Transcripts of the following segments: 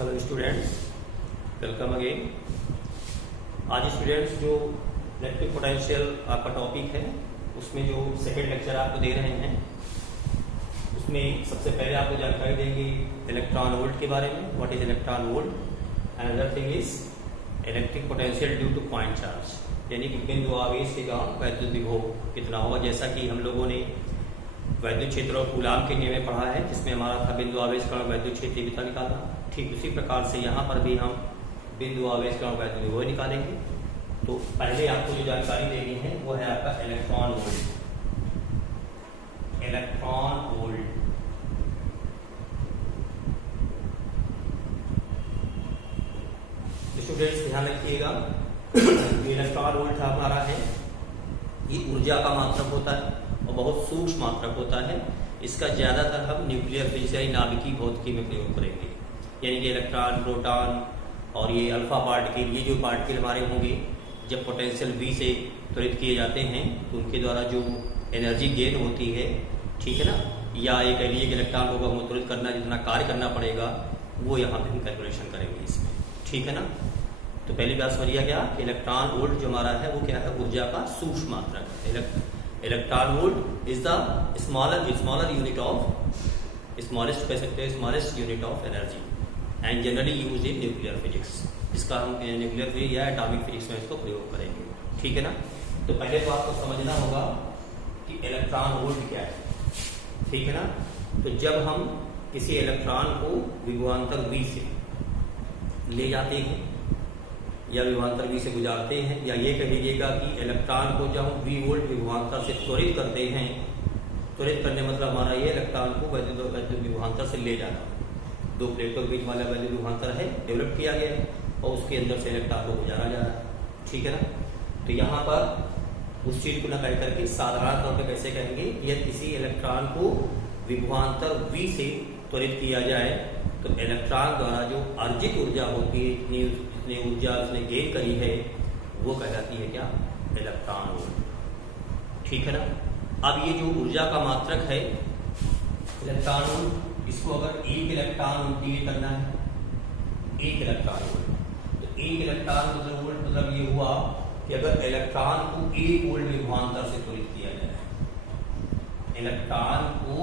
Hello students, welcome again. आज students जो electric potential आपका टॉपिक है उसमें जो सेकेंड लेक्चर आपको दे रहे हैं उसमें सबसे पहले आपको जानकारी देंगे इलेक्ट्रॉन वोल्ट के बारे में। What is electron volt. And other thing is electric potential due two point charge, यानी कि बिंदु आवेश के कारण वैद्युत विभव कितना होगा। जैसा कि हम लोगों ने वैद्युत क्षेत्र और कूलाम के नियम में पढ़ा है जिसमें हमारा था बिंदु आवेश कारण वैद्युत क्षेत्र विभव निकालना। ठीक उसी प्रकार से यहाँ पर भी हम बिंदु आवेश कारण वैद्युत विभव निकालेंगे। तो पहले आपको जो जानकारी देनी है वो है आपका electron volt. Electron volt students ध्यान रखिएगा, इलेक्ट्रॉन वोल्ट हमारा है ये ऊर्जा का मात्रक होता है और बहुत सूक्ष्म मात्रक होता है। इसका ज्यादातर हम न्यूक्लियर फिजिक्स यानी नाभिकीय भौतिकी में प्रयोग करेंगे, यानी कि इलेक्ट्रॉन, प्रोटॉन और ये अल्फा पार्टिकल, ये जो पार्टिकल हमारे होंगे जब पोटेंशियल V से त्वरित किए जाते हैं तो उनके द्वारा जो एनर्जी गेन होती है, ठीक है ना, या ये कह लीजिए कि इलेक्ट्रॉन होगा वो त्वरित करना जितना कार्य करना पड़ेगा वो यहाँ पे हम कैलकुलेशन करेंगे इसमें, ठीक है ना। तो पहली बात समझिए क्या कि इलेक्ट्रॉन वोल्ट जो हमारा है वो क्या है, ऊर्जा का सूक्ष्म मात्रक है। Electron volt is the smaller unit of, smallest कह सकते हैं, smallest unit of energy and generally use in nuclear physics. इसका हम न्यूक्लियर फिजिक्स या एटॉमिक फिजिक्स में इसको प्रयोग करेंगे, ठीक है ना। तो पहले तो आपको समझना होगा कि इलेक्ट्रॉन वोल्ट क्या है, ठीक है ना। तो जब हम किसी इलेक्ट्रॉन को विभवांतर V से ले जाते हैं या विभवांतर V से गुजारते हैं, या ये कह लीजिएगा कि इलेक्ट्रॉन को जब हम V वोल्ट विभवांतर से त्वरित करते हैं, त्वरित करने मतलब हमारा ये इलेक्ट्रॉन को वैद्युत विभवांतर से ले जाना, दो प्लेटों के बीच वाला वैद्युत विभवांतर है डेवलप किया गया है और उसके अंदर से इलेक्ट्रॉन को गुजारा जा रहा है, ठीक है ना। तो यहाँ पर उस चीज को न कह करके साधारण तौर पर कैसे कहेंगे, यह किसी इलेक्ट्रॉन को विभवांतर V से त्वरित किया जाए तो इलेक्ट्रॉन द्वारा जो अर्जित ऊर्जा होती है, जितनी ऊर्जा उसने गेन करी है वो कहलाती है क्या, इलेक्ट्रॉन वोल्ट, ठीक है ना। अब ये जो ऊर्जा का मात्रक है इलेक्ट्रॉन वोल्ट, इसको अगर एक इलेक्ट्रॉन वोल्ट करना है, एक इलेक्ट्रॉन वोल्ट, तो एक इलेक्ट्रॉन वोल्ट मतलब ये हुआ कि अगर इलेक्ट्रॉन को 1 वोल्ट विभवांतर से त्वरित किया जाए, इलेक्ट्रॉन को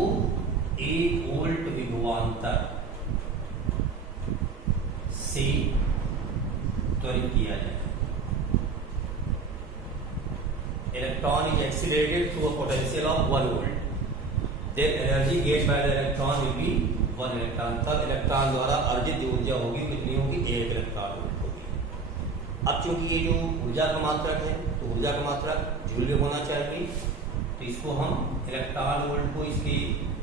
1 वोल्ट विभवांतर से त्वरित किया जाए, electron is accelerated through a potential of 1 volt, then energy gained by the electron will be 1 electron। तब इलेक्ट्रॉन द्वारा अर्जित जो ऊर्जा होगी कितनी होगी, 1 इलेक्ट्रॉन वोल्ट होगी। अब चूंकि ये जो ऊर्जा का मात्रक है तो ऊर्जा का मात्रक जूल में होना चाहिए, तो इसको हम इलेक्ट्रॉन वोल्ट को इसके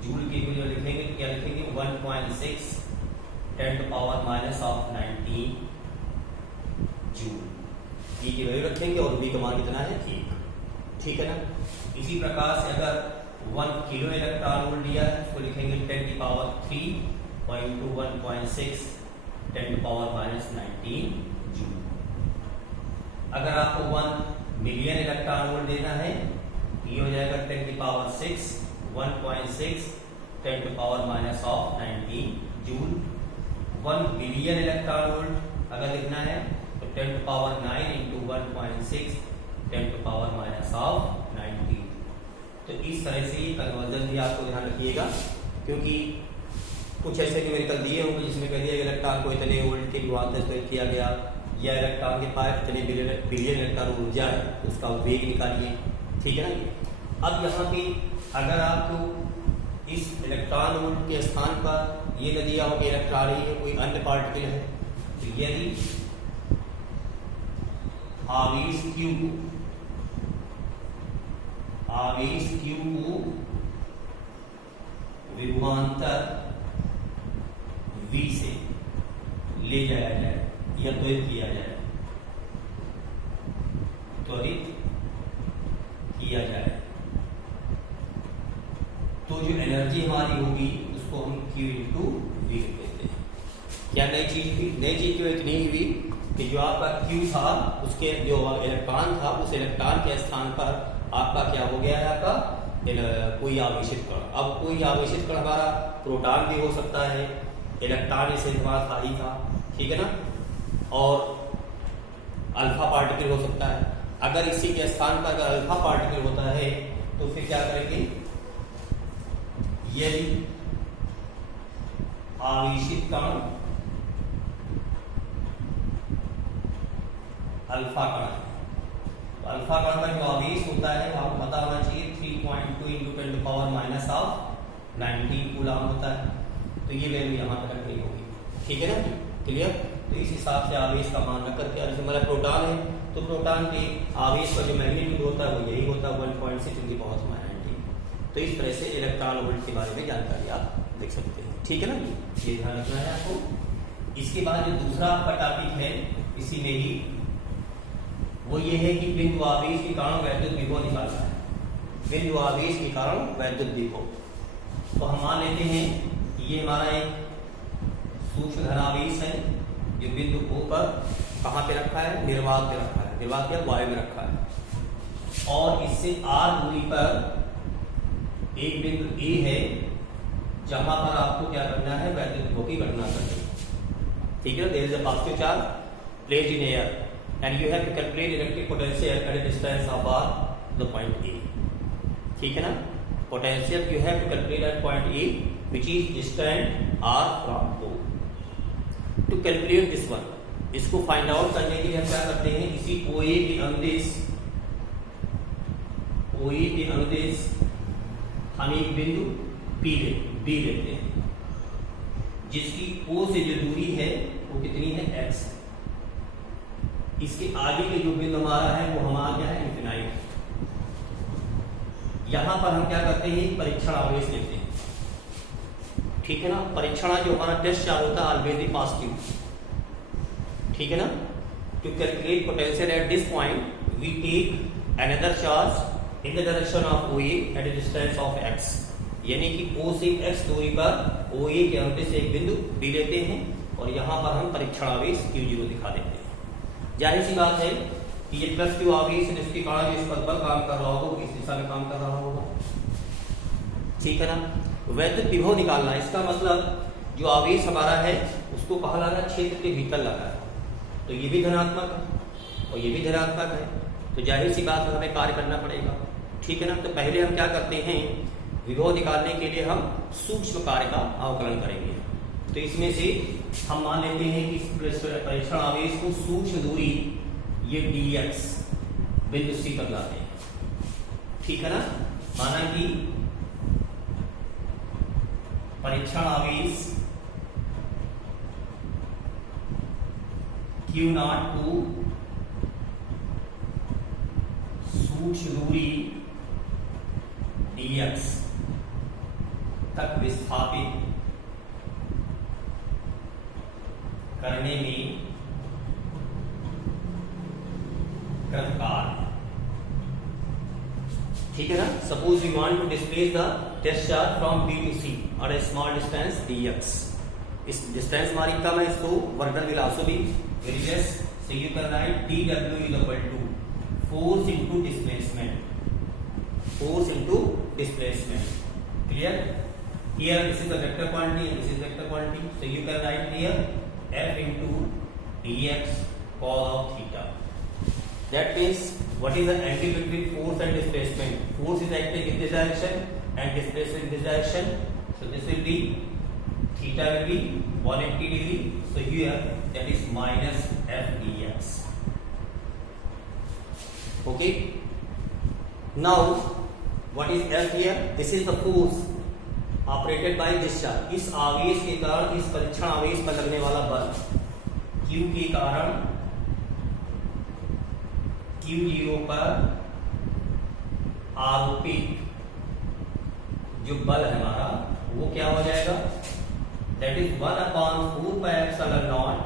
जूल के लिए लिखेंगे तो क्या लिखेंगे, 1.6 10⁻⁻⁻19 जूल। ये वैल्यू रखेंगे और V का मान कितना है, 1, ठीक है ना। इसी प्रकार से अगर 1 किलो इलेक्ट्रॉन वोल्ट दिया है उसको लिखेंगे 10⁻³ और इंटू 1.6 10⁻⁻19 जूल। अगर आपको 1 मिलियन इलेक्ट्रॉन वोल्ट देना है ये हो जाएगा 10⁻6 1.6 10⁻⁻19 जूल। 1 बिलियन इलेक्ट्रॉन वोल्ट अगर लिखना है तो 10⁹ इंटू 1.6 10⁻⁻19। तो इस तरह से कन्वर्जन भी आपको ध्यान रखिएगा, क्योंकि कुछ ऐसे न्यूमेरिकल दिए होंगे जिसमें कह दिया इलेक्ट्रॉन को इतने वोल्ट के विभवांतर से किया गया, या इलेक्ट्रॉन के पास इतने बिलियन इलेक्ट्रॉन ऊर्जा है उसका वेग निकालिए, ठीक है ना। अब यहाँ पे अगर आप इस इलेक्ट्रॉन वोल्ट के स्थान पर ये न दिया हो कि इलेक्ट्रॉन ही है, कोई अन्य पार्टिकल है, तो यदि आवेश Q को विभवांतर V से ले जाया जाए या त्वरित किया जाए, तो जो एनर्जी हमारी होगी उसको हम Q इंटू V कहते हैं। क्या नई चीज हुई, नई चीज जो इतनी हुई कि जो आपका Q था उसके जो इलेक्ट्रॉन था उस इलेक्ट्रॉन के स्थान पर आपका क्या हो गया है, आपका कोई आवेशित कण। अब कोई आवेशित कण हमारा प्रोटॉन भी हो सकता है, इलेक्ट्रॉन इसे बात हाई था, ठीक है ना, और अल्फा पार्टिकल हो सकता है। अगर इसी के स्थान पर अगर अल्फा पार्टिकल होता है तो फिर क्या करेंगे, यदि आवेशित कण अल्फा कण है, तो अल्फा कण का जो आवेश होता है वो आपको पता होना चाहिए 3.2 × 10⁻⁻19 कूलम होता है। तो ये वैल्यू यहाँ पर रखनी होगी, ठीक है ना, क्लियर। तो इस हिसाब से आवेश का मान रख करके, जैसे हमारा प्रोटॉन है तो प्रोटॉन के आवेश का जो मैग्नीट्यूड होता है वो यही होता है 1.6 × 10⁻19। तो इस तरह से इलेक्ट्रॉन वोल्ट के बारे में जानकारी आप देख सकते हैं, ठीक है ना, ये ध्यान रखना है आपको। इसके बाद जो दूसरा आपका टॉपिक है इसी में ही, वो ये है कि बिंदु आवेश के कारण वैद्युत विभव निकालना है। बिंदु आवेश के कारण वैद्युत विभव, तो हम मान लेते हैं कि ये हमारा एक सूक्ष्म धनावेश है जो बिंदु O पर कहाँ पे रखा है, निर्वात पे रखा है, निर्वात या वायु में रखा है, और इससे r दूरी पर एक बिंदु A है जहां पर आपको क्या करना है, वैद्युत विभव की गणना करनी है, ठीक है। There is a positive charge placed in air and you have to calculate electric potential at a distance of r, the point A, ठीक है ना। Potential you have to calculate at point A which is distant r from O. To calculate this one, इसको find out करने के लिए हम क्या करते हैं, इसी OA के अनुदेश हम एक बिंदु B लेते हैं जिसकी O से जो दूरी है वो कितनी है, x। इसके आगे के जो बिंदु हमारा है वो हमारा क्या है, इन्फिनाइट। यहां पर हम क्या करते हैं, परीक्षण आवेश लेते हैं, ठीक है ना। परीक्षण जो हमारा टेस्ट चार्ज होता है ऑलवेज पॉजिटिव, ठीक है ना। To calculate potential at this point we take another charge in the direction of OA at a distance of x, यानी कि O से x दूरी पर OA के अनुदेश से एक बिंदु B लेते हैं और यहां पर हम परीक्षण आवेश Q0 दिखा देते हैं। जाहिर सी बात है कि ये प्लस Q आवेश है जिसके कारण इस पद पर काम कर रहा होगा, इस दिशा में काम कर रहा होगा, ठीक है ना। वैद्युत विभव निकालना, इसका मतलब जो आवेश हमारा है उसको कहाँ लाना है, क्षेत्र के भीतर लाना है। तो ये भी धनात्मक है और ये भी धनात्मक है, तो जाहिर सी बात है हमें कार्य करना पड़ेगा, ठीक है ना। तो पहले हम क्या करते हैं, विभव निकालने के लिए हम सूक्ष्म कार्य का अवकलन करेंगे। तो इसमें से हम मान लेते हैं कि परीक्षण आवेश को सूक्ष्म दूरी ये dx बिंदु C तक लाते हैं, ठीक है ना। माना कि परीक्षण आवेश Q0 को सूक्ष्म दूरी dx तक विस्थापित करने में कृतकार्य, ठीक है ना। Suppose we want to displace the test charge from B to C और a small distance dx। इस डिस्टेंस हमारी कम है, इसको वर्डन will also be radius, so you can write dw is equal to force into displacement, clear। Here this is the vector quantity and this is vector quantity, so you can write here F into dx cos of theta। That means what is the angle between force and displacement? Force is acting in this direction and displacement in this direction, so this will be theta will be 180 degree, so here that is minus F dx, okay। Now what is F here? This is the force operated by this charge, इस आवेश के कारण, इस परीक्षण आवेश पर लगने वाला बल Q के कारण Q0 पर आरोपित जो बल है हमारा वो क्या हो जाएगा, that is 1/4 pi epsilon not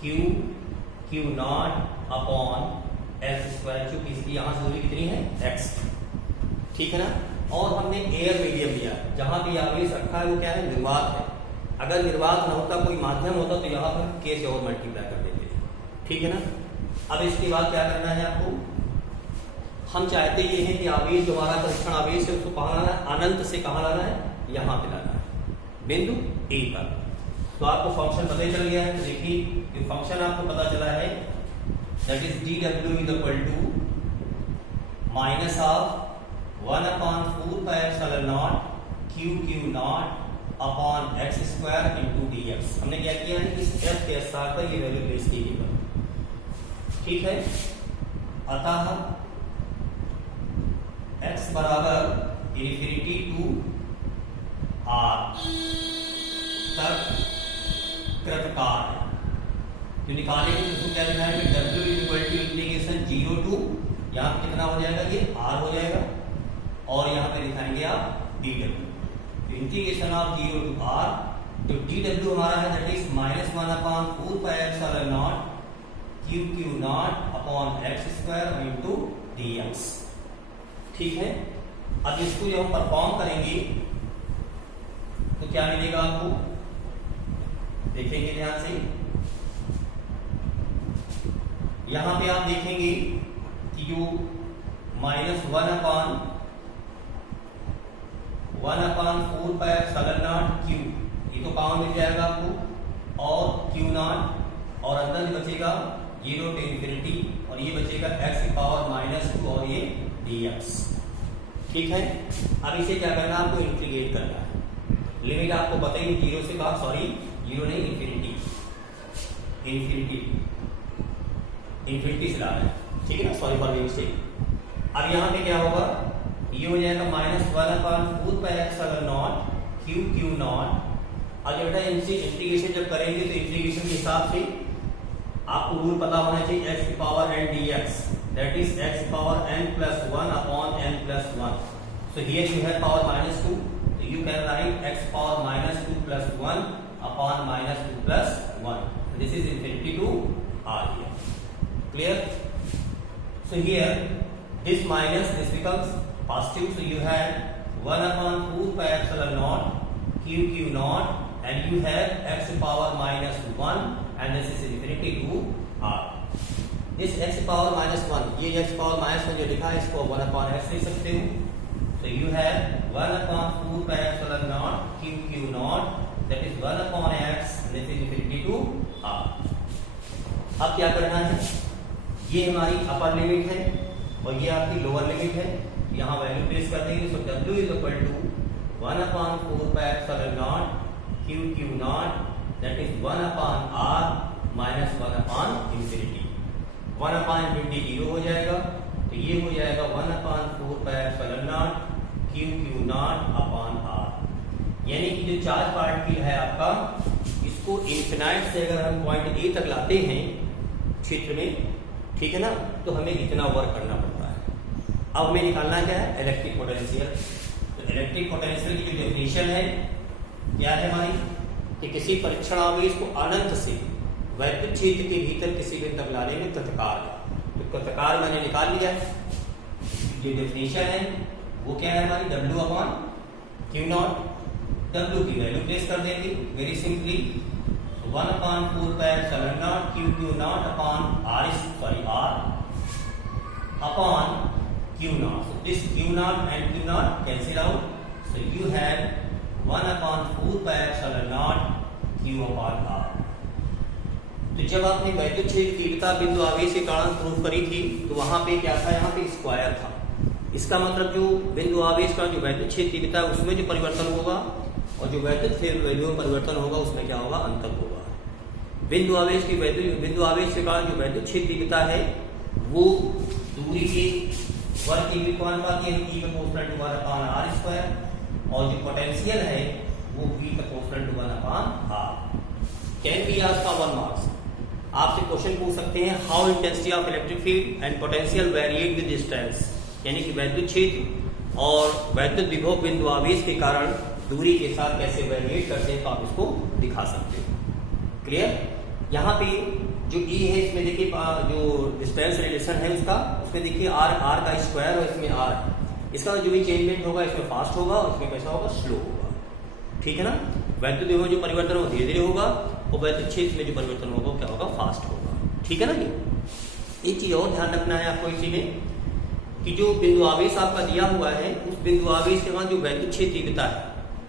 Q0 upon s², क्योंकि इसकी यहां से दूरी कितनी है, x, ठीक है ना। और हमने एयर मीडियम लिया, जहां भी आवेश रखा है वो क्या है, निर्वात है। अगर निर्वात न होता, कोई माध्यम होता, तो यहाँ पर k से और मल्टीप्लाई कर देते, ठीक है ना। अब इसके बाद क्या करना है आपको, हम चाहते ये हैं कि आवेश जो हमारा परीक्षण आवेश है उसको कहाँ लाना है, अनंत से कहाँ लाना है, यहाँ पे लाना है, बिंदु A पर। तो आपको फंक्शन पता ही चल गया है। तो देखिए ये फंक्शन आपको पता चला है, that is dw is equal to minus of 1/4πε0 q0 upon x square into dx। हमने क्या किया है, इस f के स्थान पर ये वैल्यू प्लेस की गई, ठीक है। अतः x बराबर इन्फिनिटी टू r तक कृतकार है। तो निकालेंगे तो क्या लिखा है, w equal to integration 0 to, यहाँ पे कितना हो जाएगा, ये r हो जाएगा, और यहाँ पे लिखाएंगे आप dw। Integration of 0 to r, जो dw हमारा है that is -1/4πε0 q0 upon x square into dx, ठीक है। अब इसको जब हम परफॉर्म करेंगे तो क्या मिलेगा आपको, देखेंगे ध्यान से। यहां पे आप देखेंगे कि जो -1/4πε0 q, ये तो कॉमन मिल जाएगा आपको, और q0, और अंदर बचेगा 0 टू इंफिनिटी, और ये बचेगा x की पावर -2 और ये dx, ठीक है। अब इसे क्या करना है, आपको इंटीग्रेट करना है। लिमिट आपको बताइए 0 से कहा, सॉरी 0 नहीं, इन्फिनिटी से ला रहे हैं, ठीक है ना, सॉरी फॉर मिस्टेक। अब यहाँ पे क्या होगा, ये हो जाएगा -1/4πε0 q0। अब बेटा इनसे इंटीग्रेशन जब करेंगे तो इंटीग्रेशन के हिसाब से आपको रूल पता होना चाहिए, x की power n dx, that is x की power n+1 upon n+1। So here you have power -2, so you can write x power -2 plus 1 upon -2 plus 1. This is infinity to r here. Clear? So here this minus this becomes positive, so you have 1/4πε0 q0 and you have x power -1 and this is infinity to r. This x power -1, ये x power -1 जो लिखा है इसको 1/x लिख सकते हो। So you have 1/4πε0 q0, that is 1/x, this is infinity to r. अब क्या करना है, ये हमारी अपर लिमिट है और ये आपकी लोअर लिमिट है, यहाँ वैल्यू प्लेस कर देंगे। So w is equal to 1/4πε0 q0, that is 1/r minus 1/infinity। 1/infinity 0 हो जाएगा, तो ये हो जाएगा 1/4πε0 q0 अपॉन r। यानी कि जो चार्ज पार्टिकल है आपका, इसको इन्फिनाइट से अगर हम पॉइंट ए तक लाते हैं क्षेत्र में, ठीक है ना, तो हमें इतना वर्क करना पड़ता है। अब हमें निकालना क्या है, इलेक्ट्रिक पोटेंशियल। तो इलेक्ट्रिक पोटेंशियल की जो डेफिनेशन है क्या है हमारी, कि किसी परीक्षण आवेश को अनंत से वैद्युत क्षेत्र के भीतर किसी बिंदु तक लाने में तत्काल है। तो तत्काल मैंने निकाल लिया है। जो डेफिनेशन है वो क्या है हमारी, w/q0। w की वैल्यू प्लेस कर देंगे very simply, 1/4πε0 q0 upon r upon q0। So this q0 and q0 cancel out, so you have 1/4πε0 q upon r। तो जब आपने वैद्युत क्षेत्र तीव्रता बिंदु आवेश के कारण प्रूफ करी थी तो वहां पे क्या था, यहाँ पे स्क्वायर था। इसका मतलब जो बिंदु आवेश का जो वैद्युत क्षेत्र तीव्रता है उसमें जो परिवर्तन होगा और जो वैद्युत वैल्यू में परिवर्तन होगा उसमें क्या होगा, अंतर होगा। बिंदु आवेश के कारण जो वैद्युत क्षेत्र तीव्रता है वो दूरी के वर्ग की अनुपात यानी e प्रोपोर्शनल टू 1/r² और जो पोटेंशियल है वो v proportional to 1/r। Can be asked for 1 marks. आपसे क्वेश्चन पूछ सकते हैं, how intensity of electric field and potential variate with distance, यानी कि वैद्युत क्षेत्र और वैद्युत विभव बिंदु आवेश के कारण दूरी के साथ कैसे वेरिएट करते हैं, तो आप इसको दिखा सकते हो। क्लियर? यहाँ पे जो E है इसमें देखिए जो डिस्टेंस रिलेशन है उसमें देखिए r का स्क्वायर और इसमें r, इसका जो भी चेंजमेंट होगा इसमें फास्ट होगा और इसमें कैसा होगा, स्लो होगा। ठीक है ना, वैद्युत विभव जो परिवर्तन वो धीरे धीरे होगा और वैद्युत क्षेत्र में जो परिवर्तन होगा वो क्या होगा, फास्ट होगा। ठीक है ना जी। एक चीज और ध्यान रखना है आपको इसी में कि जो बिंदु आवेश आपका दिया हुआ है उस बिंदु आवेश के बाद जो वैद्युत क्षेत्र तीव्रता है,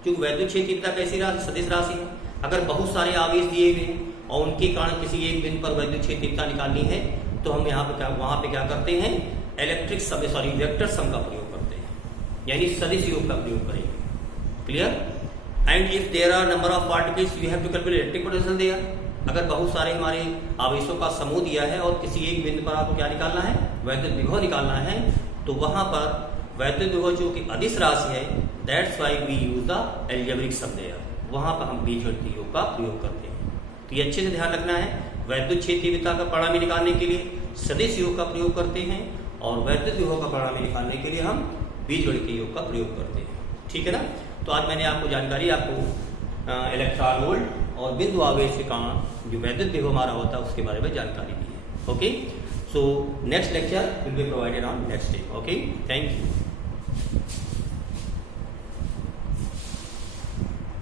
जो वैद्युत क्षेत्र तीव्रता कैसी राशि, सदिश राशि है, अगर बहुत सारे आवेश दिए हुए हैं और उनके कारण किसी एक बिंदु पर वैद्युत क्षेत्रता निकालनी है तो हम यहाँ पे वहाँ पे क्या करते हैं, इलेक्ट्रिक वेक्टर सम का प्रयोग करते हैं, यानी सदिश योग का प्रयोग करेंगे। Clear? And if there are number of particles you have to calculate electric potential there. अगर बहुत सारे हमारे आवेशों का समूह दिया है और किसी एक बिंदु पर आपको क्या निकालना है, वैद्युत विभव निकालना है, तो वहां पर वैद्युत विभव जो कि अदिश राशि है, that's why we use the algebraic sum there, वहां पर हम बीजगणितीय योग का प्रयोग करते हैं। तो ये अच्छे से ध्यान रखना है, वैद्युत क्षेत्रता का परिणामी निकालने के लिए सदिश योग का प्रयोग करते हैं और वैद्युत विभव का परिणामी निकालने के लिए हम बीजगणितीय योग का प्रयोग करते हैं। ठीक है ना? तो आज मैंने आपको जानकारी इलेक्ट्रॉन वोल्ट और बिंदु आवेश के कारण जो वैद्युत विभव हमारा होता है उसके बारे में जानकारी दी है। Okay, so next lecture will be provided on next day. Okay, thank you.